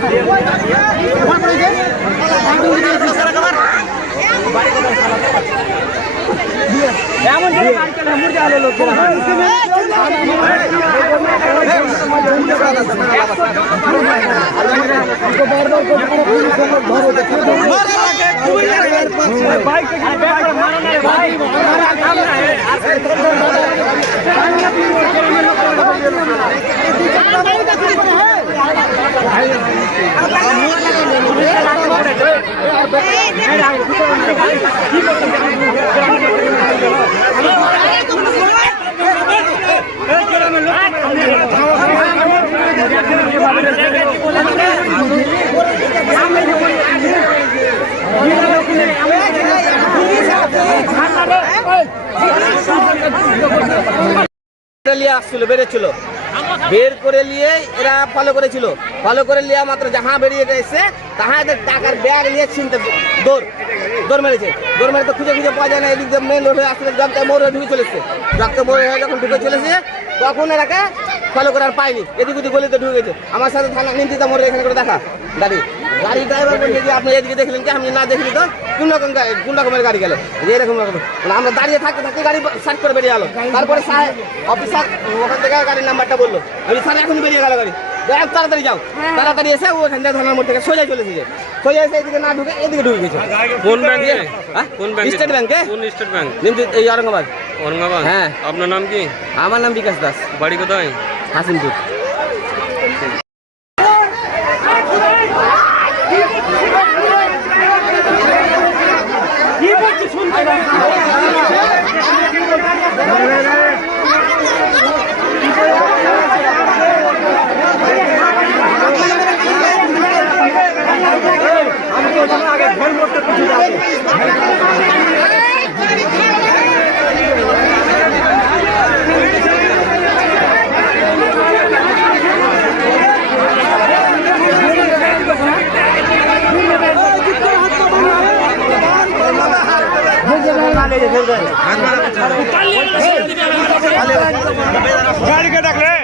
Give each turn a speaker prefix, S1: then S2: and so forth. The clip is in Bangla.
S1: নিয়ে আসছিল বেরোচ্ছিল বের করে নিয়ে এরা ফলো করেছিল। ফলো করে নিয়ে মাত্র যাহা বেরিয়ে গেছে তাহা এদের টাকার ব্যাগ নিয়ে ছিনতে দৌড় দৌড় মেরেছে। দৌড় মেরে তো খুঁজে খুঁজে পাওয়া যায় না, এদিক দিয়ে মেন হয়ে আসলে রক্ত মোড় হয়ে ঢুকে চলেছে। রক্ত মোড় হয়ে যখন ঢুকে চলেছে, তখন এরাকে ফলো করার পায়নি। এদিক ওদিক গলিতে ঢুকে গেছে। আমার সাথে থানা নিন্দিতা মোড়ে, এখানে করে দেখা। গাড়ি। গাড়ি ড্রাইভার বলছে যে আপনি এদিকে দেখলেন কি? আমি না দেখলি তো। কোন রকম কোন রকমের গাড়ি গেল? এরকম রকম। মানে আমরা দাঁড়িয়ে থাকতে থাকতে গাড়ি সার্চ করে বেরিয়ে গেলো তারপরে অফিসার ওখান থেকে গাড়ির নাম্বারটা বলল। আমি স্যার এখনই বেরিয়ে গেল গাড়ি। তাড়াতাড়ি যাও। তাড়াতাড়ি এসে ও ওখান থেকে থানার মোড় থেকে সোজা চলে এসেছে। সোজা এসে এদিকে না ঢুকে এদিকে ঢুকে গেছে।
S2: কোন ব্যাংকে
S1: হ্যাঁ?
S2: কোন ব্যাংকে
S1: স্টেট ব্যাংকে
S2: কোন স্টেট ব্যাংক
S1: কিন্তু এই অরঙ্গাবাদ
S2: ঔরঙ্গাবাদ
S1: হ্যাঁ।
S2: আপনার নাম কি?
S1: আমার নাম বিকাশ দাস।
S2: বাড়ি কোথায়?
S1: হাসিমপুর।
S3: গাড়িকে ডাকলে